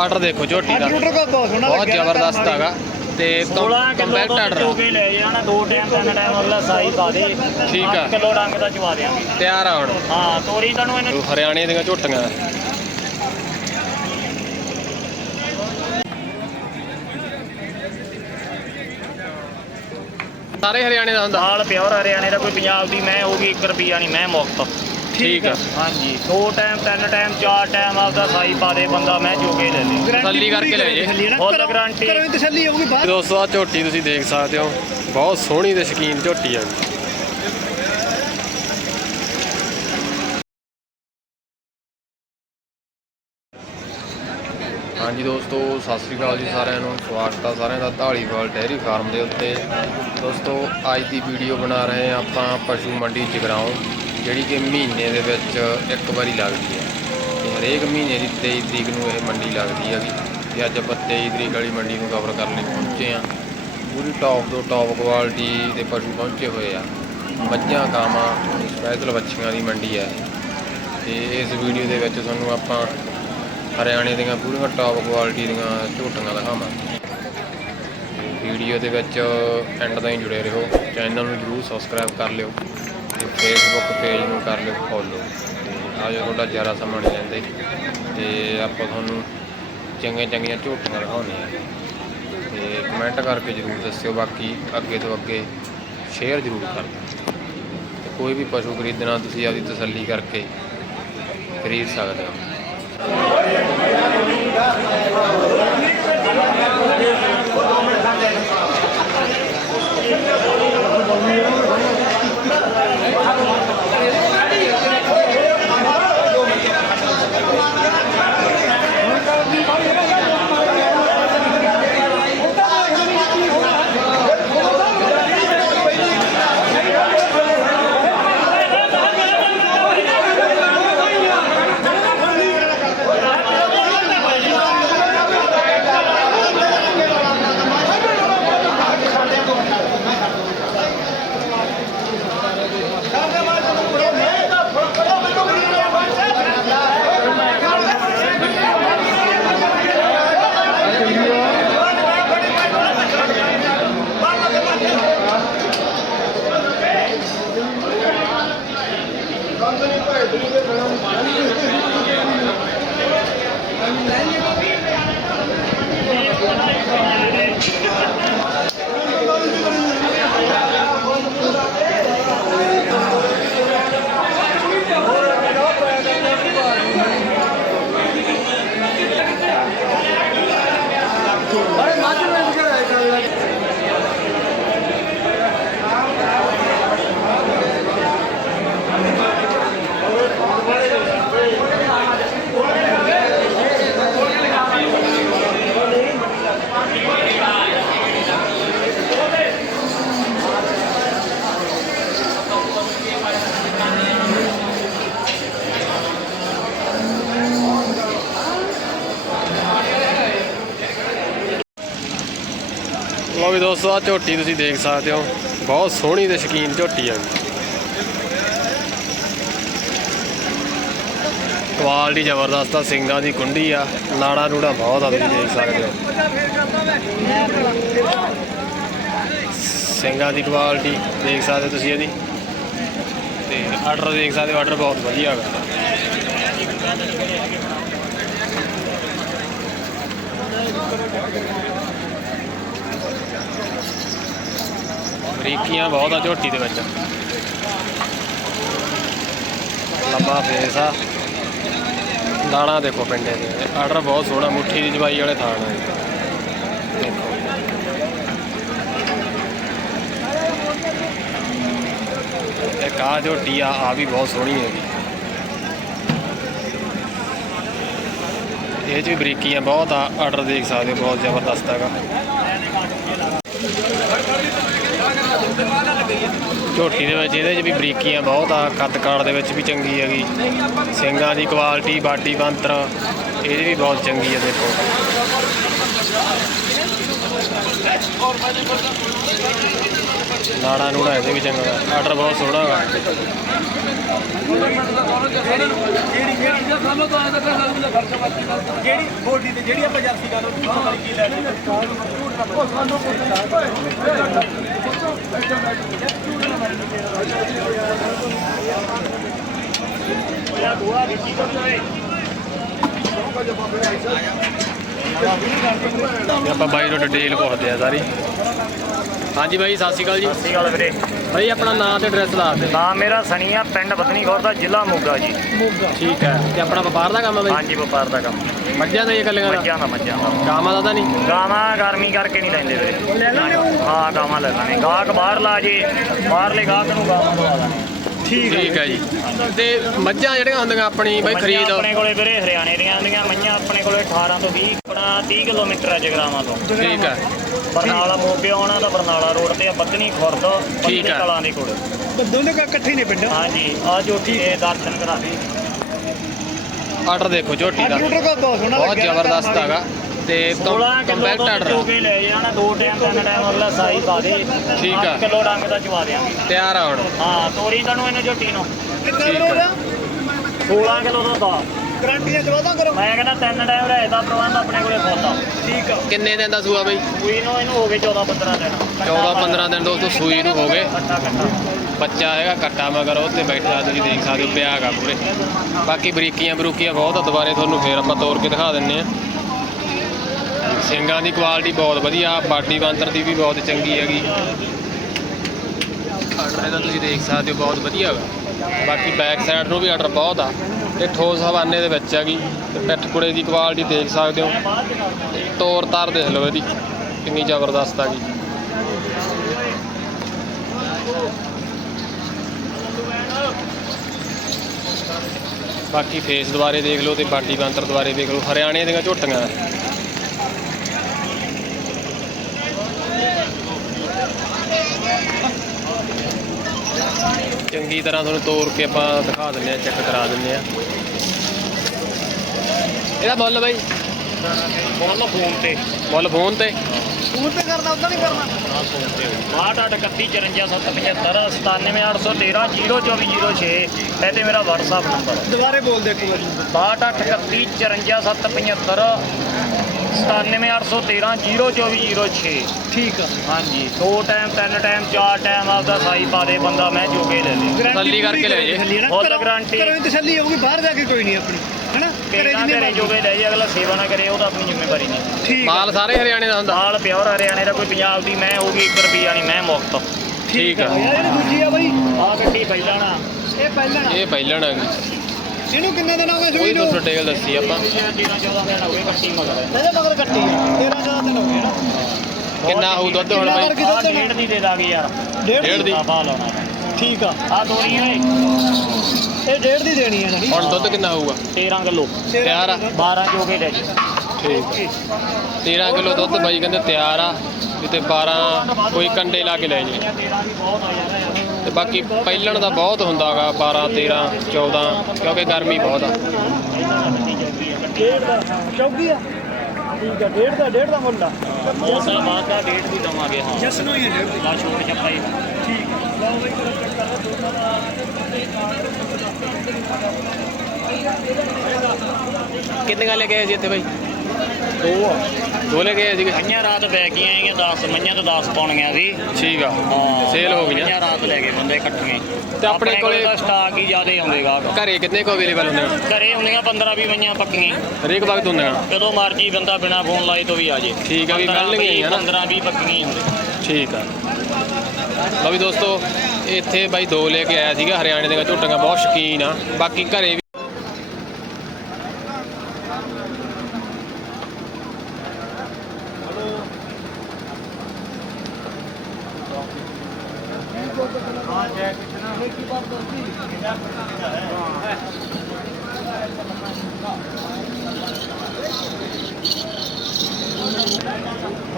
Order ਦੇਖੋ ਝੋਟੀ ਦਾ। Computer ਬਹੁਤ ਸੋਹਣਾ ਬਹੁਤ ਲੱਗਿਆ ਜ਼ਬਰਦਸਤ ਹੈਗਾ। ਤੇ 16 ਕਿਲੋ ਕੰਪੈਕਟ ਆਰਡਰ ਚੋ ਕੇ ਲੈ ਜਾਣਾ ਦੋ ਟਾਈਮ ਤਿੰਨ ਟਾਈਮ ਅਗਲਾ ਸਾਈ ਪਾ ਦੇ। ਠੀਕ ਆ। 8 ਕਿਲੋ ਡੰਗ ਦਾ ਚਵਾ ਦਿਆਂਗੇ। ਤਿਆਰ ਆ ਹੁਣ। ਹਾਂ ਤੋਰੀ ਤੁਹਾਨੂੰ ਇਹਨੂੰ ਹਰਿਆਣੇ ਦੀਆਂ ਝੋਟੀਆਂ। ਸਾਰੇ ਹਰਿਆਣੇ ਦਾ ਹੁੰਦਾ। ਨਾਲ ਪਿਓਰ ਹਰਿਆਣੇ ਦਾ ਕੋਈ ਪੰਜਾਬ ਦੀ ਮੈਂ ਹੋਗੀ 1 ਰੁਪਿਆ ਨਹੀਂ ਮੈਂ ਮੁਫਤ। ਠੀਕ ਆ। ਹਾਂਜੀ ਦੋ ਟਾਈਮ ਤਿੰਨ ਟਾਈਮ ਚਾਰ ਟਾਈਮ ਆਪਦਾ ਸਾਈ ਪਾ ਦੇ ਬੰਦਾ ਮੈਂ ਚੋਕੇ ਲੈ ਲੇ। ਤਸੱਲੀ ਕਰਕੇ ਲੈ ਜੇ। Full guarantee. ਕਰੋ ਤਸੱਲੀ ਹੋਊਗੀ ਬਾਅਦ ਦੋਸਤੋ ਆ ਝੋਟੀ ਤੁਸੀਂ ਦੇਖ ਸਕਦੇ ਹੋ। ਬਹੁਤ ਸੋਹਣੀ ਤੇ ਸ਼ਕੀਨ ਝੋਟੀ ਆ। ਹਾਂਜੀ ਦੋਸਤੋ ਸਤਿ ਸ੍ਰੀ ਅਕਾਲ ਜੀ ਸਾਰਿਆਂ ਨੂੰ। ਸਵਾਗਤ ਆ ਸਾਰਿਆਂ ਦਾ ਢਾਲੀਵਾਲ ਡੈਰੀ ਫਾਰਮ ਦੇ ਉੱਤੇ। ਦੋਸਤੋ ਅੱਜ ਦੀ ਵੀਡੀਓ ਬਣਾ ਰਹੇ ਆਪਾਂ ਪਸ਼ੂ ਮੰਡੀ ਜਗਰਾਉਂ। ਜਿਹੜੀ ਕਿ ਮਹੀਨੇ ਦੇ ਵਿੱਚ ਇੱਕ ਵਾਰੀ ਲੱਗਦੀ ਹੈ। ਤੇ ਹਰੇਕ ਮਹੀਨੇ ਦੀ 23 ਤਰੀਕ ਨੂੰ ਇਹ ਮੰਡੀ ਲੱਗਦੀ ਹੈਗੀ। ਤੇ ਅੱਜ ਆਪਾਂ 23 ਤਰੀਕ ਵਾਲੀ ਮੰਡੀ ਨੂੰ ਕਵਰ ਕਰਨ ਲਈ ਪਹੁੰਚੇ ਹਾਂ। ਪੂਰੀ ਟੌਪ ਤੋਂ ਟੌਪ ਕੁਆਲਿਟੀ ਦੇ ਪਸ਼ੂ ਪਹੁੰਚੇ ਹੋਏ ਆ। ਮੱਝਾਂ, ਗਾਵਾਂ ਸਪੈਸ਼ਲ ਬੱਚੀਆਂ ਦੀ ਮੰਡੀ ਹੈ। ਤੇ ਇਸ ਵੀਡੀਓ ਦੇ ਵਿੱਚ ਤੁਹਾਨੂੰ ਆਪਾਂ ਹਰਿਆਣੇ ਦੀਆਂ ਪੂਰੀਆਂ ਟੌਪ ਕੁਆਲਿਟੀ ਦੀਆਂ ਝੋਟੀਆਂ ਦਿਖਾਵਾਂਗੇ। ਵੀਡੀਓ ਦੇ ਵਿੱਚ ਐਂਡ ਤਾਈਂ ਜੁੜੇ ਰਹੋ। ਚੈਨਲ ਨੂੰ ਜਰੂਰ ਸਬਸਕ੍ਰਾਈਬ ਕਰ ਲਿਓ। ਫੇਸਬੁੱਕ ਪੇਜ ਨੂੰ ਕਰ ਲਿਓ ਫੋਲੋ ਤੇ ਆਜੋ ਤੁਹਾਡਾ ਜ਼ਿਆਦਾ ਸਮਾਂ ਨਹੀਂ ਲੈਂਦੇ, ਤੇ ਆਪਾਂ ਤੁਹਾਨੂੰ ਚੰਗੀਆਂ ਚੰਗੀਆਂ ਝੋਟੀਆਂ ਦਿਖਾਉਂਦੇ ਆ ਤੇ ਕਮੈਂਟ ਕਰਕੇ ਜਰੂਰ ਦੱਸਿਓ, ਬਾਕੀ ਅੱਗੇ ਤੋਂ ਅੱਗੇ ਸ਼ੇਅਰ ਜਰੂਰ ਕਰ ਦਿਓ। ਤੇ ਕੋਈ ਵੀ ਪਸ਼ੂ ਖਰੀਦਣਾ, ਤੁਸੀਂ ਆਪਦੀ ਤਸੱਲੀ ਕਰਕੇ ਖਰੀਦ ਸਕਦੇ ਹੋ। ਲਓ ਵੀ ਦੋਸਤੋ ਆ ਝੋਟੀ ਤੁਸੀਂ ਦੇਖ ਸਕਦੇ ਹੋ। ਬਹੁਤ ਸੋਹਣੀ ਤੇ ਸ਼ਕੀਨ ਝੋਟੀ ਆ। ਕੁਆਲਿਟੀ ਜ਼ਬਰਦਸਤ ਆ, ਸਿੰਗਾਂ ਦੀ ਕੁੰਡੀ ਆ। ਨਾੜਾ ਨੂੜਾ ਬਹੁਤ ਆ, ਤੁਸੀਂ ਦੇਖ ਸਕਦੇ ਹੋ। ਸਿੰਗਾਂ ਦੀ ਕੁਆਲਿਟੀ ਦੇਖ ਸਕਦੇ ਹੋ ਤੁਸੀਂ ਇਹਦੀ। ਤੇ ਆਰਡਰ ਦੇਖ ਸਕਦੇ ਹੋ ਆਰਡਰ ਬਹੁਤ ਵਧੀਆ ਹੈਗਾ ਬਰੀਕੀਆਂ ਬਹੁਤ ਆ ਝੋਟੀ ਦੇ ਵਿੱਚ। ਲੰਬਾ ਫੇਸ ਆ। ਦਾਣਾ ਦੇਖੋ ਪਿੰਡੇ ਦੇ। ਆਰਡਰ ਬਹੁਤ ਸੋਹਣਾ, ਮੁੱਠੀ ਦੀ ਜਵਾਈ ਵਾਲੇ ਥਾਣ ਆ ਦੇਖੋ। ਇੱਕ ਆ ਝੋਟੀ ਆ ਆ ਵੀ ਬਹੁਤ ਸੋਹਣੀ ਹੈਗੀ। ਇਹ 'ਚ ਵੀ ਬਰੀਕੀਆਂ ਬਹੁਤ ਆ। ਆਰਡਰ ਦੇਖ ਸਕਦੇ ਹੋ, ਬਹੁਤ ਜ਼ਬਰਦਸਤ ਹੈਗਾ। ਝੋਟੀ ਦੇ ਵਿੱਚ, ਇਹਦੇ 'ਚ ਵੀ ਬਰੀਕੀਆਂ ਬਹੁਤ ਆ, ਕੱਦ ਕਾੜ ਦੇ ਵਿੱਚ ਵੀ ਚੰਗੀ ਹੈਗੀ। ਸਿੰਗਾਂ ਦੀ ਕੁਆਲਿਟੀ ਬਾਡੀ ਬੰਤਰ ਇਹ ਵੀ ਬਹੁਤ ਚੰਗੀ ਹੈ ਦੇਖੋ। ਨਾੜਾ ਨੂੜਾ ਇਹਦੇ ਵੀ ਚੰਗਾ। ਆਰਡਰ ਬਹੁਤ ਸੋਹਣਾ ਵਾ। ਜਿਹੜੀ ਬੋਡੀ ਤੇ ਜਿਹੜੀ ਆਪਾਂ ਜਰਸੀ ਗੱਲ ਉਹ ਕੀ ਲੈ ਤੇ ਆਪਾਂ ਬਾਈ ਨੂੰ ਡਿਟੇਲ ਪੁੱਛਦੇ ਆ ਸਾਰੀ। ਹਾਂਜੀ ਬਾਈ ਸਤਿ ਸ਼੍ਰੀ ਅਕਾਲ ਜੀ। ਸਤਿ ਸ਼੍ਰੀ ਅਕਾਲ ਵੀਰੇ। ਬਾਈ ਆਪਣਾ ਨਾਮ ਤੇ ਐਡਰੈਸ ਦੱਸ ਦੇ। ਨਾਮ ਮੇਰਾ ਸਨੀ ਆ ਪਿੰਡ ਬਤਨੀ ਖੌਰ ਦਾ ਜ਼ਿਲ੍ਹਾ ਮੋਗਾ ਜੀ। ਠੀਕ ਹੈ। ਤੇ ਆਪਣਾ ਵਪਾਰ ਦਾ ਕੰਮ ਹੈ ਬਾਈ? ਹਾਂਜੀ ਵਪਾਰ ਦਾ ਕੰਮ। ਮੱਝਾਂ ਦਾ ਇਹ ਗੱਲਾਂ ਦਾ ਮੱਝਾਂ ਦਾ ਮੱਝਾਂ ਦਾ। ਗਾਵਾਂ ਦਾ ਤਾਂ ਨਹੀਂ। ਗਾਵਾਂ ਗਰਮੀ ਕਰਕੇ ਨਹੀਂ ਲੈਂਦੇ ਵੀਰੇ। ਹਾਂ ਗਾਵਾਂ ਲੈ ਲੈਣੇ। ਗਾਹਕ ਬਾਹਰ ਲਾ ਜੇ ਬਾਹਰਲੇ ਗਾਹਕ ਨੂੰ ਗਾਵਾਂ ਦਵਾ ਦਾਂਗੇ ਠੀਕ ਹੈ ਜੀ। ਤੇ ਮੱਝਾਂ ਜਿਹੜੀਆਂ ਹੁੰਦੀਆਂ ਆਪਣੀ ਬਾਈ ਖਰੀਦ। ਆਪਣੇ ਕੋਲੇ ਵੀਰੇ ਹਰਿਆਣੇ ਦੀਆਂ ਹੁੰਦੀਆਂ। ਮੱਝਾਂ ਆਪਣੇ ਕੋਲੇ 18 ਤੋਂ 20 ਆਪਣਾ 30 ਕਿਲੋਮੀਟਰ ਹੈ ਜਗਰਾਵਾਂ ਤੋਂ। ਠੀਕ ਹੈ ਬਰਨਾਲਾ ਮੋਗੇ ਆਉਣਾ ਤਾਂ ਬਰਨਾਲਾ ਰੋਡ ਤੇ ਆ ਬੱਦਨੀ ਖੁਰਦ ਹੈ। ਕਲਾਂ ਦੇ ਕੋਲ। ਦੋਨੇ ਇਕੱਠੇ ਨੇ ਪਿੰਡ। ਹਾਂਜੀ ਆ ਜੋਤੀ ਦੇ ਦਰਸ਼ਨ ਕਰਾ। ਦੇ ਆਰਡਰ ਦੇਖੋ ਝੋਟੀ ਦਾ। ਕੰਪਿਊਟਰ ਕੋ ਬਹੁਤ ਸੋਹਣਾ ਬਹੁਤ ਜ਼ਬਰਦਸਤ ਹੈਗਾ। ਤੇ 16 ਕਿਲੋ ਕੰਪੈਕਟ ਆਰਡਰ। ਲੈ ਜਾਣਾ ਦੋ ਟਾਈਮ ਤਿੰਨ ਟਾਈਮ ਅਗਲਾ ਸਾਈ ਪਾ ਦੇ। ਠੀਕ ਆ। 8 ਕਿਲੋ ਡੰਗ ਦਾ ਚਵਾ ਦਿਆਂਗੇ। ਤਿਆਰ ਆ ਹੁਣ। ਹਾਂ ਤੋਰੀ ਤੁਹਾਨੂੰ ਇਹਨੂੰ ਝੋਟੀ ਨੂੰ। ਕਿੰਨਾ ਠੀਕ ਗਿਆ 16 ਕਿਲੋ ਦਾ ਦਾ ਗਰੰਟੀਆਂ ਦਵਾਦਾ ਕਰੋ। ਮੈਂ ਕਹਿੰਦਾ ਤਿੰਨ ਟਾਈਮ ਰਹਿ ਦਾ ਪ੍ਰਬੰਧ ਆਪਣੇ ਕੋਲੇ ਫੋਟਾ ਠੀਕ ਆ। ਕਿੰਨੇ ਦਿਨ ਦਾ ਸੂਆ ਬਾਈ? ਕੋਈ ਨੂੰ ਇਹਨੂੰ ਹੋ ਗਏ 14 15 ਦਿਨ। 14 15 ਦਿਨ ਦੋਸਤੋ ਸੂਈ ਨੂੰ ਹੋ ਗਏ। ਕੱਟਾ ਕੱਟਾ ਬੱਚਾ ਹੈਗਾ ਕੱਟਾ ਮਗਰ ਉਹ ਤੇ ਬੈਠਾ, ਤੁਸੀਂ ਦੇਖ ਸਕਦੇ ਹੋ ਪਿਆ ਹੈਗਾ ਪੂਰੇ। ਬਾਕੀ ਬਰੀਕੀਆਂ ਬਰੂਕੀਆਂ ਬਹੁਤ ਆ, ਦੁਬਾਰੇ ਤੁਹਾਨੂੰ ਫੇਰ ਆਪਾਂ ਤੋੜ ਕੇ ਦਿਖਾ ਦਿੰਨੇ ਆ। ਸਿੰਗਾਂ ਦੀ ਕੁਆਲਿਟੀ ਬਹੁਤ ਵਧੀਆ, ਬਾਡੀ ਬਾਂਦਰ ਦੀ ਵੀ ਬਹੁਤ ਚੰਗੀ ਹੈਗੀ। ਆਰਡਰ ਇਹਦਾ ਤੁਸੀਂ ਦੇਖ ਸਕਦੇ ਹੋ, ਬਹੁਤ ਵਧੀਆ ਹੈਗਾ ਬਾਕੀ ਬੈਕ ਸਾਈਡ ਨੂੰ ਵੀ ਆਰਡਰ ਬਹੁਤ ਆ ਇਹ ਠੋਸ ਹਵਾਨੇ ਦੇ ਵਿੱਚ ਹੈਗੀ। ਤੇ ਪਿੱਠ ਕੁੜੇ ਦੀ ਕੁਆਲਿਟੀ ਦੇਖ ਸਕਦੇ ਹੋ। ਤੋਰ ਤਾਰ ਦੇਖ ਲਓ ਇਹਦੀ, ਕਿੰਨੀ ਜ਼ਬਰਦਸਤ ਆ ਹੈਗੀ ਬਾਕੀ ਫੇਸ ਦੁਆਰੇ ਦੇਖ ਲਓ ਤੇ ਬਾਡੀ ਬੰਤਰ ਦੁਆਰੇ ਦੇਖ ਲਓ, ਹਰਿਆਣੇ ਦੀਆਂ ਝੋਟੀਆਂ। ਚੰਗੀ ਤਰ੍ਹਾਂ ਤੁਹਾਨੂੰ ਤੋੜ ਕੇ ਆਪਾਂ ਦਿਖਾ ਦਿੰਦੇ ਆ ਚੈੱਕ ਕਰਾ ਦਿੰਦੇ ਆ ਇਹਦਾ ਮੁੱਲ ਬਾਈ ਬੋਲ ਫੋਨ ਤੇ। ਮੁੱਲ ਫੋਨ ਤੇ? ਫੋਨ ਤੇ ਕਰਦਾ ਉਦਾਂ ਨਹੀਂ ਕਰਨਾ। 68875 ਇਹ ਤੇ ਮੇਰਾ WhatsApp ਨੰਬਰ ਦੁਬਾਰੇ ਬੋਲ ਦੇ ਇੱਕ ਵਾਰੀ। 6231547813 ਠੀਕ ਆ। ਹਾਂਜੀ। ਦੋ ਟਾਈਮ ਤਿੰਨ ਟਾਈਮ ਚਾਰ ਟਾਈਮ ਆਪਦਾ ਸਾਈ ਪਾ ਦੇ ਬੰਦਾ ਮੈਂ ਜੋਗੇ ਲੈ ਲੇ। ਤਸੱਲੀ ਕਰਕੇ ਲੈ ਜੇ। Full guarantee. ਤਸੱਲੀ ਹੋਊਗੀ ਬਾਹਰ ਜਾ ਕੇ ਕੋਈ ਨਹੀਂ ਆਪਣੀ। ਹੈਨਾ? ਘਰੇ ਜਿੰਨੀ ਘਰੇ ਜੋਗੇ ਲੈ ਜੇ ਅਗਲਾ ਸੇਵਾ ਨਾ ਕਰੇ ਉਹ ਤਾਂ ਆਪਣੀ ਜ਼ਿੰਮੇਵਾਰੀ ਨਹੀਂ। ਠੀਕ ਆ। ਮਾਲ ਸਾਰੇ ਹਰਿਆਣੇ ਦਾ ਹੁੰਦਾ। ਨਾਲ ਪਿਓਰ ਹਰਿਆਣੇ ਦਾ ਕੋਈ ਪੰਜਾਬ ਦੀ ਮੈਂ ਹੋਊਗੀ 1 ਰੁਪਿਆ ਨਹੀਂ ਮੈਂ ਮੁਕਤ ਠੀਕ ਆ। ਯਾਰ ਜਿਹੜੀ ਦੂਜੀ ਆ ਬਾਈ। ਆ ਗੱਡੀ ਪਹਿਲਾਂ ਨਾ ਇਹ ਪਹਿਲਾਂ ਇਹ ਪਹਿਲਣ ਹੈਗੀ ਇਹਨੂੰ ਕਿੰਨੇ ਦਿਨ ਹੋ ਗਏ ਸੂਈ ਨੂੰ? ਤੁਹਾਨੂੰ ਡਿਟੇਲ ਦੱਸੀ ਆਪਾਂ। 13 14 ਦਿਨ ਹੋ ਗਏ ਕੱਟੀ ਮਗਰ। ਇਹਦੇ ਮਗਰ ਕੱਟੀ 13 14 ਦਿਨ ਹੋ ਗਏ ਨਾ। ਕਿੰਨਾ ਹੋਊ ਦੁੱਧ ਹੁਣ ਬਾਈ? ਆ ਡੇਢ ਦੀ ਦੇ ਦਾਂਗੇ ਯਾਰ। ਡੇਢ ਡੇਢ ਦੀ। ਆ ਪਾ ਲਾਉਣਾ। ਠੀਕ ਆ। ਆ ਤੋਰੀ ਓਏ। ਇਹ ਡੇਢ ਦੀ ਦੇਣੀ ਹੈ ਨਹੀਂ ਹੁਣ ਦੁੱਧ ਕਿੰਨਾ ਹੋਊਗਾ? 13 ਕਿਲੋ। ਤਿਆਰ ਆ? 12 ਜੋਗੇ ਲੈ ਜੀ ਠੀਕ 13 ਕਿਲੋ ਦੁੱਧ ਬਾਈ ਕਹਿੰਦੇ ਤਿਆਰ ਆ ਕਿਤੇ 12 ਕੋਈ ਕੰਡੇ ਲਾ ਕੇ ਲੈ ਜੇ। 13 ਵੀ ਬਹੁਤ ਆ ਯਾਰ ਤੇ ਬਾਕੀ ਪਹਿਲਣ ਦਾ ਬਹੁਤ ਹੁੰਦਾਗਾ 12 13 14 ਕਿਉਂਕਿ ਗਰਮੀ ਬਹੁਤ ਆ। ਡੇਢ ਦਾ। ਚੌਕੀ ਆ। ਠੀਕ ਆ ਡੇਢ ਦਾ ਡੇਢ ਦਾ ਮੁੱਲ ਆ। ਬਾਅਦ ਦਾ ਡੇਢ ਦੀ ਦਵਾਂਗੇ ਹਾਂ। ਜਸ ਨੂੰ ਹੀ ਹੈ ਡੇਢ ਦੀ। ਛੋੜ ਚੱਪਾ ਹੀ। ਠੀਕ ਆ। ਲਓ ਬਈ ਕਰੋ ਚੈੱਕ ਕਰੋ ਦੋਨਾਂ ਦਾ ਕਿੰਨੀਆਂ ਲੈ ਕੇ ਆਏ ਸੀ ਇੱਥੇ ਬਾਈ? ਦੋ ਆ। ਦੋ ਲੈ ਕੇ ਆਏ ਸੀਗੇ। ਮਈਆਂ ਰਾਤ ਬੈ ਗਈਆਂ ਹੈਗੀਆਂ 10 ਮਈਆਂ ਤੋਂ 10 ਪਾਉਣੀਆਂ ਸੀ। ਠੀਕ ਆ। ਹਾਂ ਸੇਲ ਹੋ ਗਈਆਂ। ਮਈਆਂ ਰਾਤ ਲੈ ਗਏ ਬੰਦੇ ਇਕੱਠੀਆਂ ਤੇ ਆਪਣੇ ਕੋਲੇ- ਸਟਾਕ ਹੀ ਜ਼ਿਆਦੇ ਆਉਂਦੇ ਗਾਹਕ। ਘਰੇ ਕਿੰਨੇ ਕੋ ਅਵੇਲੇਬਲ ਹੁੰਦੇ ਆ? ਘਰੇ ਹੁੰਦੀਆਂ 15 20 ਮਈਆਂ ਪੱਕੀਆਂ। ਹਰੇਕ ਵਕਤ ਹੁੰਦੇ ਆ ਜਦੋਂ ਮਰਜ਼ੀ ਬੰਦਾ ਬਿਨਾ ਫੋਨ ਲਾਏ ਤੋਂ ਵੀ ਆ ਜੇ। ਠੀਕ ਆ ਵੀ 15 ਮਿਲਣਗੀਆਂ ਹੀ ਆ ਨਾ। 15 20 ਪੱਕੀਆਂ ਹੀ ਹੁੰਦੇ ਠੀਕ ਆ। ਲਓ ਵੀ ਦੋਸਤੋ ਇੱਥੇ ਬਾਈ ਦੋ ਲੈ ਕੇ ਆਇਆ ਸੀਗਾ ਹਰਿਆਣੇ ਦੀਆਂ ਝੋਟੀਆਂ ਬਹੁਤ ਸ਼ੌਕੀਨ ਆ। ਬਾਕੀ ਘਰੇ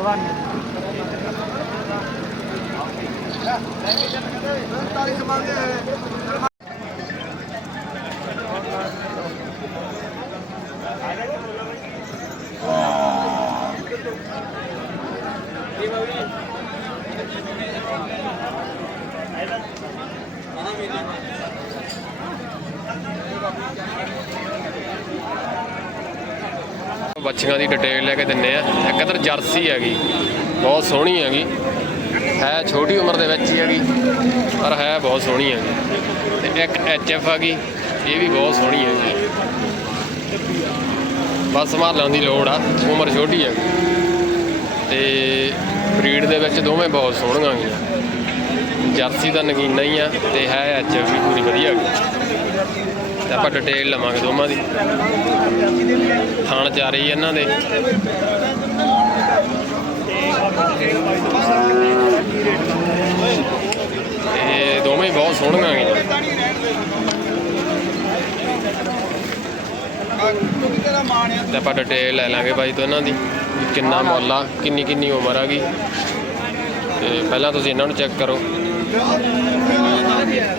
ਭਗਵਾਨ ਬੱਚੀਆਂ ਦੀ ਡਿਟੇਲ ਲੈ ਕੇ ਦਿੰਨੇ ਆ। ਇੱਕ ਇਧਰ ਜਰਸੀ ਹੈਗੀ, ਬਹੁਤ ਸੋਹਣੀ ਹੈਗੀ। ਹੈ ਛੋਟੀ ਉਮਰ ਦੇ ਵਿੱਚ ਹੀ ਹੈਗੀ, ਪਰ ਹੈ ਬਹੁਤ ਸੋਹਣੀ ਹੈਗੀ। ਤੇ ਇੱਕ ਐਚਐਫ ਹੈਗੀ, ਇਹ ਵੀ ਬਹੁਤ ਸੋਹਣੀ ਹੈਗੀ। ਬਸ ਸੰਭਾਲਣ ਦੀ ਲੋੜ ਆ, ਉਮਰ ਛੋਟੀ ਹੈਗੀ ਤੇ ਬਰੀਡ ਦੇ ਵਿੱਚ ਦੋਵੇਂ ਬਹੁਤ ਸੋਹਣੀਆਂ ਗਈਆਂ ਜਰਸੀ ਦਾ ਨਗੀਨਾ ਹੀ ਆ, ਤੇ ਹੈ ਐਚਐਫ ਵੀ ਪੂਰੀ ਵਧੀਆ ਹੈਗੀ। ਤੇ ਆਪਾਂ ਡਿਟੇਲ ਲਵਾਂਗੇ ਦੋਵਾਂ ਦੀ। ਥਾਣ ਜਾ ਰਹੀ ਇਹਨਾਂ ਦੇ। ਇਹ ਦੋਵੇਂ ਹੀ ਬਹੁਤ ਸੋਹਣੀਆਂ ਆਗੀਆਂ ਤੇ ਆਪਾਂ ਡਿਟੇਲ ਲੈ ਲਾਂਗੇ ਬਾਈ ਤੋਂ ਇਹਨਾਂ ਦੀ ਕਿੰਨਾ ਮੁੱਲ ਕਿੰਨੀ ਕਿੰਨੀ ਉਮਰ ਆ ਗਈ। ਤੇ ਪਹਿਲਾਂ ਤੁਸੀਂ ਇਹਨਾਂ ਨੂੰ ਚੈੱਕ ਕਰੋ।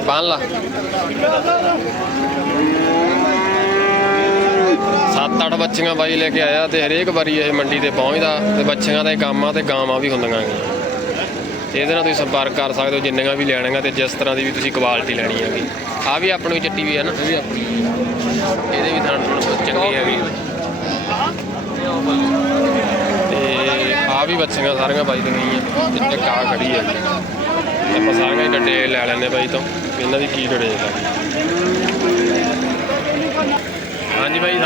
搬了。7-8 ਬੱਚੀਆਂ ਬਾਈ ਲੈ ਕੇ ਆਇਆ ਤੇ ਹਰੇਕ ਵਾਰੀ ਇਹ ਮੰਡੀ ਤੇ ਪਹੁੰਚਦਾ ਤੇ ਬੱਚੀਆਂ ਦਾ ਕੰਮ ਆ ਤੇ ਗਾਵਾਂ ਵੀ ਹੁੰਦੀਆਂ ਗੀਆਂ। ਤੇ ਇਹਦੇ ਨਾਲ ਤੁਸੀਂ ਸੰਪਰਕ ਕਰ ਸਕਦੇ ਹੋ ਜਿੰਨੀਆਂ ਵੀ ਲੈਣੀਆਂ ਤੇ ਜਿਸ ਤਰ੍ਹਾਂ ਦੀ ਵੀ ਤੁਸੀਂ ਕੁਆਲਿਟੀ ਲੈਣੀ ਹੈਗੀ। ਆ ਵੀ ਆਪਣੀ ਚੱਟੀ ਵੀ ਹੈ ਨਾ? ਇਹ ਵੀ ਆਪਣੀ ਇਹਦੇ ਵੀ ਤੁਹਾਨੂੰ ਥੋੜਾ ਚੰਗੀ ਹੈਗੀ। ਤੇ ਆ ਵੀ ਬੱਚੀਆਂ ਸਾਰੀਆਂ ਬਾਈ ਦੀਆਂ ਜਿੱਤੇ ਕਾ ਖੜੀ ਹੈ। ਆਪਾਂ ਸਾਰੀਆਂ ਡੰਡੇ ਲੈ ਲੈਣੇ ਬਾਈ ਤੋਂ ਇਹਨਾਂ ਦੀ ਕੀ ਡਿਟੇਲ ਹੈ।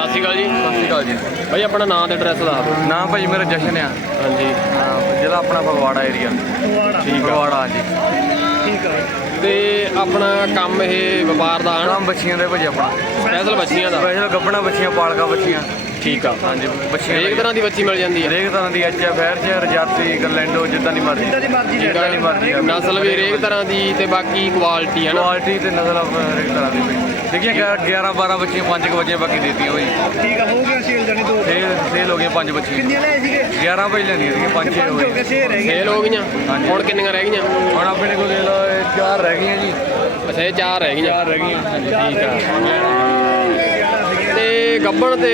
ਸਤਿ ਸ਼੍ਰੀ ਅਕਾਲ ਜੀ। ਸਤਿ ਸ਼੍ਰੀ ਅਕਾਲ ਜੀ। ਬਾਈ ਆਪਣਾ ਨਾਮ ਤੇ ਐਡਰੈਸ ਦੱਸ ਦਿਓ। ਨਾ ਭਾਈ ਮੇਰਾ ਜਸ਼ਨ ਆ। ਹਾਂਜੀ। ਹਾਂ, ਜ਼ਿਲ੍ਹਾ ਆਪਣਾ ਫਗਵਾੜਾ ਏਰੀਆ ਠੀਕ ਆ। ਫਗਵਾੜਾ ਹਾਂਜੀ। ਠੀਕ ਆ। ਤੇ ਆਪਣਾ ਕੰਮ ਇਹ ਵਪਾਰ ਦਾ ਹਨ? ਨਾਮ ਬੱਚੀਆਂ ਦੇ ਭਾਜੀ ਆਪਣਾ। ਸਪੈਸ਼ਲ ਬੱਚੀਆਂ ਦਾ। ਸਪੈਸ਼ਲ ਗੱਬਣਾ ਬੱਚੀਆਂ ਪਾਲਕਾ ਬੱਚੀਆਂ। ਠੀਕ ਆ। ਹਾਂਜੀ ਬੱਚੀਆਂ ਹਰੇਕ ਤਰ੍ਹਾਂ ਦੀ ਬੱਚੀ ਮਿਲ ਜਾਂਦੀ ਹੈ ਹਰੇਕ ਤਰ੍ਹਾਂ ਦੀ ਐਚ ਐਫ ਐਰ ਚੇਅਰ ਜਾਤੀ ਗਲੈਂਡੋ ਜਿੱਦਾਂ ਦੀ ਮਰਜ਼ੀ। ਜਿੱਦਾਂ ਦੀ ਮਰਜ਼ੀ ਜਿੱਦਾਂ ਦੀ ਮਰਜ਼ੀ ਆ। ਨਸਲ ਵੀ ਹਰੇਕ ਤਰ੍ਹਾਂ ਦੀ ਤੇ ਬਾਕੀ ਕੁਆਲਿਟੀ ਹੈ ਨਾ। ਕੁਆਲਿਟੀ ਤੇ ਨਸਲ ਆਪ ਹਰੇਕ ਤਰ੍ਹਾਂ ਦੀ ਭਾਈ ਦੇਖੀਆਂ 11 12 ਬੱਚੀਆਂ 5 ਬੱਚੀਆਂ ਬਾਕੀ ਦੇਤੀਆਂ ਭਾਈ ਠੀਕ ਆ ਹੋ ਗਿਆ ਸੇਲ ਜਾਨੀ ਦੋ। ਸੇਲ ਸੇਲ ਹੋ ਗਈਆਂ 5 ਬੱਚੀਆਂ। ਕਿੰਨੀਆਂ ਲਏ ਸੀਗੇ? 11 ਭਾਈ ਲੈਂਦੀਆਂ ਸੀਗੀਆਂ 5 6 ਹੋ ਪੰਜ ਹੋ ਗਈਆਂ ਗਏ ਸੇ ਰਹਿ ਗਏ। ਸੇਲ ਹੋ ਗਈਆਂ। ਹਾਂਜੀ। ਹੁਣ ਕਿੰਨੀਆਂ ਰਹਿ ਗਈਆਂ? ਹੁਣ ਆਪਣੇ ਕੋਲ ਦੇ ਲਓ ਇਹ ਚਾਰ ਰਹਿ ਗਈਆਂ ਜੀ। ਅੱਛਾ ਇਹ ਚਾਰ ਰਹਿ ਗਈਆਂ। ਚਾਰ ਰਹਿ ਗਈਆਂ। ਠੀਕ ਆ। ਤੇ ਗੱਬਣ ਤੇ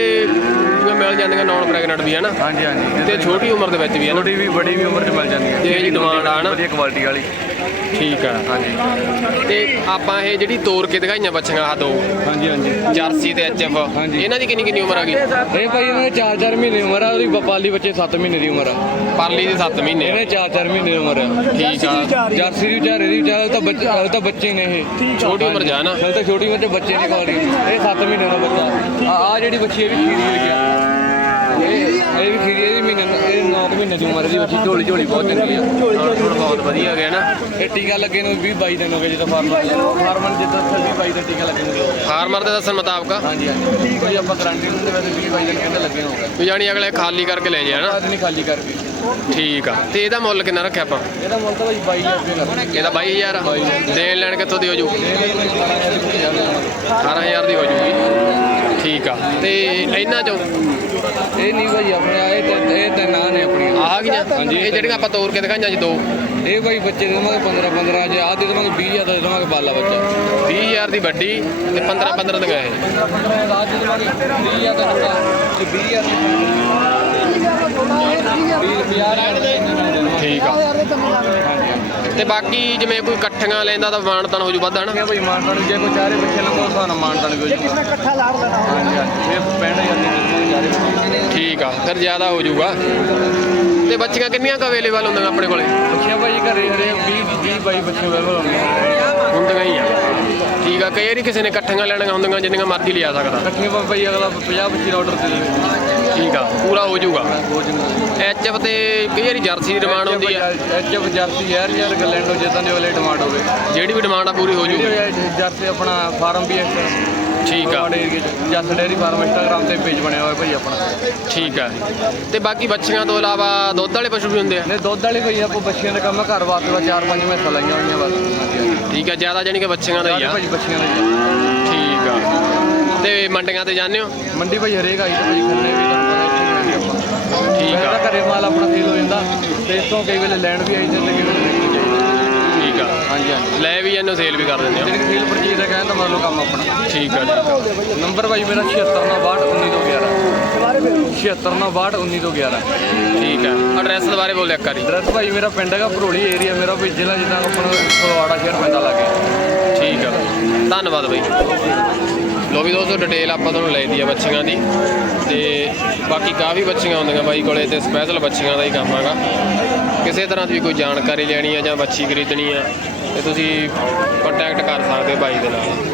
ਪੂਰੀਆਂ ਮਿਲ ਜਾਂਦੀਆਂ ਨੌਨ ਪ੍ਰੈਗਨੈਂਟ ਵੀ ਹੈ ਨਾ ਹਾਂਜੀ ਹਾਂਜੀ। ਤੇ ਛੋਟੀ ਉਮਰ ਦੇ ਵਿੱਚ ਵੀ ਹੈ ਨਾ ਛੋਟੀ ਵੀ ਬੜੀ ਵੀ ਉਮਰ 'ਚ ਮਿਲ ਜਾਂਦੀ ਹੈ ਜੇ ਇਹਦੀ demand ਆ ਨਾ। ਵਧੀਆ ਕੁਆਲਿਟੀ ਵਾਲੀ। ਠੀਕ ਆ ਹਾਂਜੀ। ਤੇ ਆਪਾਂ ਇਹ ਜਿਹੜੀ ਤੋਰ ਕੇ ਦਿਖਾਈਆਂ ਬੱਚੀਆਂ ਆ ਦੋ। ਹਾਂਜੀ ਹਾਂਜੀ। ਜਰਸੀ ਤੇ ਐਚਐਫ ਹਾਂਜੀ। ਇਹਨਾਂ ਦੀ ਕਿੰਨੀ ਕਿੰਨੀ ਉਮਰ ਆ ਗਈ? ਇਹ ਭਾਈ ਇਹਨਾਂ ਦੇ 4-4 ਮਹੀਨੇ ਉਮਰ ਆ ਉਹਦੀ ਪਾਲੀ ਬੱਚੇ 7 ਮਹੀਨੇ ਦੀ ਉਮਰ ਆ। ਪਰਲੀ ਦੀ 7 ਮਹੀਨੇ ਆ। ਇਹਨੇ 4-4 ਮਹੀਨੇ ਦੀ ਉਮਰ ਆ। ਠੀਕ ਆ। ਜਰਸੀ ਦੀ ਵਿਚਾਰੇ ਦੀ ਵਿਚਾਰੇ ਤਾਂ ਬੱਚੇ ਉਹ ਤਾਂ ਬੱਚੇ ਨੇ ਇਹ। ਛੋਟੀ ਉਮਰ ਜਾ ਨਾ। ਚਲ ਤਾਂ ਛੋਟੀ ਉਮਰ 'ਚ ਬੱਚੇ ਨਹੀਂ ਕੋਲ। ਇਹ 7 ਮਹੀਨੇ ਦਾ ਬੱਚਾ। ਆ ਆ ਜਿਹੜੀ ਬੱਚੀ ਇਹ ਵੀ ਖੀਰੀ ਹੋਈ ਆ। ਇਹ ਇਹ ਵੀ ਖੀਰੀ ਇਹ ਵੀ ਮਹੀਨੇ ਇਹ 9 ਮਹੀਨੇ ਦੀ ਉਮਰ ਦੀ ਬੱਚੀ ਝੋਲੀ ਝੋਲੀ ਬਹੁਤ ਚੰਗੀ ਆ। ਹੁਣ ਬਹੁਤ ਵਧੀਆ ਗਿਆ ਨਾ। ਇਹ ਟੀਕਾ ਲੱਗੇ ਨੂੰ 20 22 ਦਿਨ ਹੋ ਗਏ ਜਦੋਂ ਫਾਰਮਰ ਫਾਰਮਰ ਜਿੱਦਾਂ 20 22 ਦਿਨ ਟੀਕਾ ਲੱਗੇ। ਨੂੰ ਫਾਰਮਰ ਦੇ ਦੱਸਣ ਮੁਤਾਬਕ ਹਾਂਜੀ ਹਾਂਜੀ। ਕੋਈ ਆਪਾਂ ਗਾਰੰਟੀ ਨਹੀਂ ਦਿੰਦੇ ਵੈਸੇ 20 22 ਦਿਨ ਕਹਿੰਦੇ ਲੱਗੇ ਹੋਗੇ ਵੀ ਜਾਣੀ ਅਗਲੇ ਖਾਲੀ ਕਰਕੇ ਲੈ ਨਹੀਂ ਖਾਲੀ ਕਰਕੇ। ਠੀਕ ਆ। ਤੇ ਇਹਦਾ ਮੁੱਲ ਕਿੰਨਾ ਰੱਖਿਆ ਆਪਾਂ? ਇਹਦਾ ਮੁੱਲ ਤਾਂ ਭਾਈ 22000 ਰੁਪਏ ਕਰਨਾ ਇਹਦਾ 22000 ਦੇਣ ਲੈਣ ਕਿੱਥੋਂ ਦੀ ਹੋ ਜੂ? 18000 ਦੀ ਹੋ ਜੂਗੀ। ਠੀਕ ਆ। ਤੇ ਇਹਨਾਂ ਚੋਂ ਇਹ ਨਹੀਂ ਭਾਈ ਆਪਣੇ ਆਏ ਤੇ ਇਹ ਤਾਂ ਨਾਂ ਨੇ ਆਪਣੀਆਂ। ਆਹ ਗਈਆਂ ਇਹ ਜਿਹੜੀਆਂ ਆਪਾਂ ਤੋੜ ਕੇ ਦਿਖਾਈਆਂ ਸੀ ਦੋ। ਇਹ ਭਾਈ ਬੱਚੇ ਦੇ ਦਵਾਂਗੇ 15 15 ਜੇ ਆਹ ਦੇ ਦਵਾਂਗੇ 20000 ਦਾ ਦੇ ਦਵਾਂਗੇ ਬਾਲਾ ਬੱਚਾ। 20000 ਦੀ ਵੱਡੀ ਤੇ 15 15 ਦੀਆਂ ਇਹ ਆਹ ਦੇ ਦਵਾਂਗੇ 20000 ਦਾ ਬੱਚਾ ਤੇ 20000 ਦੀ 20000 ਠੀਕ ਆ। ਤੇ ਬਾਕੀ ਜਿਵੇਂ ਕੋਈ ਇਕੱਠੀਆਂ ਲੈਂਦਾ ਤਾਂ ਮਾਨਤਨ ਹੋ ਜੂ ਵੱਧ ਹਨਾ? ਭਾਈ ਮਾਨਤਾਂ ਨੂੰ ਜੇ ਕੋਈ ਚਾਰੇ ਬੱਚੇ ਲੰਗੋ ਉਸ ਨਾਲ ਮਾਨਤਾਂ ਨੂੰ ਕੋਈ ਕਿਸ ਨੇ ਇਕੱਠਾ ਲਾੜ ਲੈਣਾ ਹਾਂਜੀ ਹਾਂਜੀ। ਇਹ ਪੈਣ ਜਾਂਦੇ ਚਾਰੇ ਠੀਕ ਆ ਫਿਰ ਜ਼ਿਆਦਾ ਹੋ ਜੂਗਾ। ਤੇ ਬੱਚੀਆਂ ਕਿੰਨੀਆਂ ਕੁ ਅਵੇਲੇਬਲ ਹੁੰਦੀਆਂ ਆਪਣੇ ਕੋਲੇ? ਬੱਚਿਆਂ ਭਾਈ ਘਰੇ ਹਰੇ 20 20 22 ਬੱਚੇ ਅਵੇਲੇਬਲ ਹੋਣਗੇ ਹੁੰਦੀਆਂ ਹੀ ਆ। ਠੀਕ ਆ ਕਈ ਵਾਰੀ ਕਿਸੇ ਨੇ ਇਕੱਠੀਆਂ ਲੈਣੀਆਂ ਹੁੰਦੀਆਂ ਜਿੰਨੀਆਂ ਮਰਜ਼ੀ ਲਿਆ ਸਕਦਾ। ਇਕੱਠੇ ਭਾਈ ਅਗਲਾ 50 ਬੱਚੇ ਦਾ ਆਰਡਰ ਦੇ ਠੀਕ ਆ ਪੂਰਾ ਹੋ ਜੂਗਾ ਐਚਐਫ ਤੇ ਕਈ ਵਾਰੀ ਜਰਸੀ ਦੀ ਡਿਮਾਂਡ ਹੁੰਦੀ ਆ। ਐਚਐਫ ਜਰਸੀ ਯਾਰ ਯਾਰ ਗਲੈਂਡੋ ਜਿੱਦਾਂ ਦੀ ਵਾਲੇ ਡਿਮਾਂਡ ਹੋਵੇ। ਜਿਹੜੀ ਵੀ ਡਿਮਾਂਡ ਆ ਪੂਰੀ ਹੋ ਜੂਗੀ ਜਰਸੀ ਆਪਣਾ ਫਾਰਮ ਵੀ ਹੈ ਠੀਕ ਆ। ਜਸ ਡੇਰੀ ਫਾਰਮ ਇੰਸਟਾਗ੍ਰਾਮ ਤੇ ਪੇਜ ਬਣਿਆ ਹੋਇਆ ਭਾਈ ਆਪਣਾ। ਠੀਕ ਆ। ਤੇ ਬਾਕੀ ਬੱਚੀਆਂ ਤੋਂ ਇਲਾਵਾ ਦੁੱਧ ਵਾਲੇ ਪਸ਼ੂ ਵੀ ਹੁੰਦੇ ਆ? ਨੇ ਦੁੱਧ ਵਾਲੀ ਭਾਈ ਆਪਾਂ ਬੱਚਿਆਂ ਦਾ ਕੰਮ ਆ, ਘਰ ਵਾਸਤੇ ਵਾ ਚਾਰ ਪੰਜ ਮੈਸਾਂ ਲਾਈਆਂ ਹੋਈਆਂ ਬਸ। ਹਾਂਜੀ ਠੀਕ ਆ ਜ਼ਿਆਦਾ ਜਾਨੀ ਕਿ ਬੱਚੀਆਂ ਦਾ ਹੀ ਆ। ਭਾਈ ਬੱਚਿਆਂ ਦਾ। ਠੀਕ ਆ। ਤੇ ਮੰਡੀਆਂ ਤੇ ਜਾਂਦੇ ਹੋ? ਮੰਡੀ ਭਾਈ ਹਰੇਕ ਆਈ ਤੇ ਭਾਈ ਖੰਨੇ ਵੀ ਤੁਹਾਨੂੰ ਪਤਾ ਇੱਥੇ ਮਿਲਦੀ ਆਪਾਂ। ਠੀਕ ਆ। ਘਰੇ ਮਾਲ ਆਪਣਾ ਸੇਲ ਹੋ ਜਾਂਦਾ ਤੇ ਇਥੋਂ ਕਈ ਵੇਲੇ ਲੈਣ ਵੀ ਆਈ ਜਾਂਦੇ ਕਈ ਵੇਲੇ ਨਹੀਂ ਵੀ ਜਾਈਦਾ। ਠੀਕ ਠੀਕ ਆ ਹਾਂਜੀ ਹਾਂਜੀ। ਲੈ ਵੀ ਇਹਨੂੰ ਸੇਲ ਵੀ ਕਰ ਦਿੰਦੇ ਆ। ਜਿਹੜੀ ਫੀਲ ਪਰਚੇਜ ਦਾ ਕਹਿੰਦਾ ਮੰਨ ਲਓ ਕੰਮ ਆਪਣਾ। ਠੀਕ ਆ ਜੀ। ਨੰਬਰ ਭਾਈ ਮੇਰਾ 76921911 76921911 ਠੀਕ ਆ। ਐਡਰੈਸ ਦੁਬਾਰੇ ਬੋਲ ਇੱਕ ਵਾਰੀ। ਐਡਰੈਸ ਭਾਈ ਮੇਰਾ ਪਿੰਡ ਹੈਗਾ ਭਰੋਲੀ ਏਰੀਆ ਮੇਰਾ ਵੀ ਜ਼ਿਲ੍ਹਾ ਜਿੱਦਾਂ ਆਪਣਾ ਫਗਵਾੜਾ ਸ਼ਹਿਰ ਪੈਂਦਾ ਲੱਗੇ। ਠੀਕ ਆ। ਬਾਈ ਧੰਨਵਾਦ ਬਾਈ। ਲੋ ਵੀ ਦੋਸਤੋ ਡਿਟੇਲ ਆਪਾਂ ਤੁਹਾਨੂੰ ਲੈ ਆ ਬੱਚੀਆਂ ਦੀ। ਤੇ ਬਾਕੀ ਕਾਫੀ ਬੱਚੀਆਂ ਹੁੰਦੀਆਂ ਬਾਈ ਕੋਲੇ ਤੇ ਸਪੈਸ਼ਲ ਬੱਚੀਆਂ ਦਾ ਹੀ ਕੰਮ ਹੈਗਾ। ਕਿਸੇ ਤਰ੍ਹਾਂ ਦੀ ਕੋਈ ਜਾਣਕਾਰੀ ਲੈਣੀ ਆ ਜਾਂ ਬੱਚੀ ਖਰੀਦਣੀ ਆ ਤੇ ਤੁਸੀਂ ਕੰਟੈਕਟ ਕਰ ਸਕਦੇ ਹੋ ਬਾਈ ਦੇ ਨਾਲ।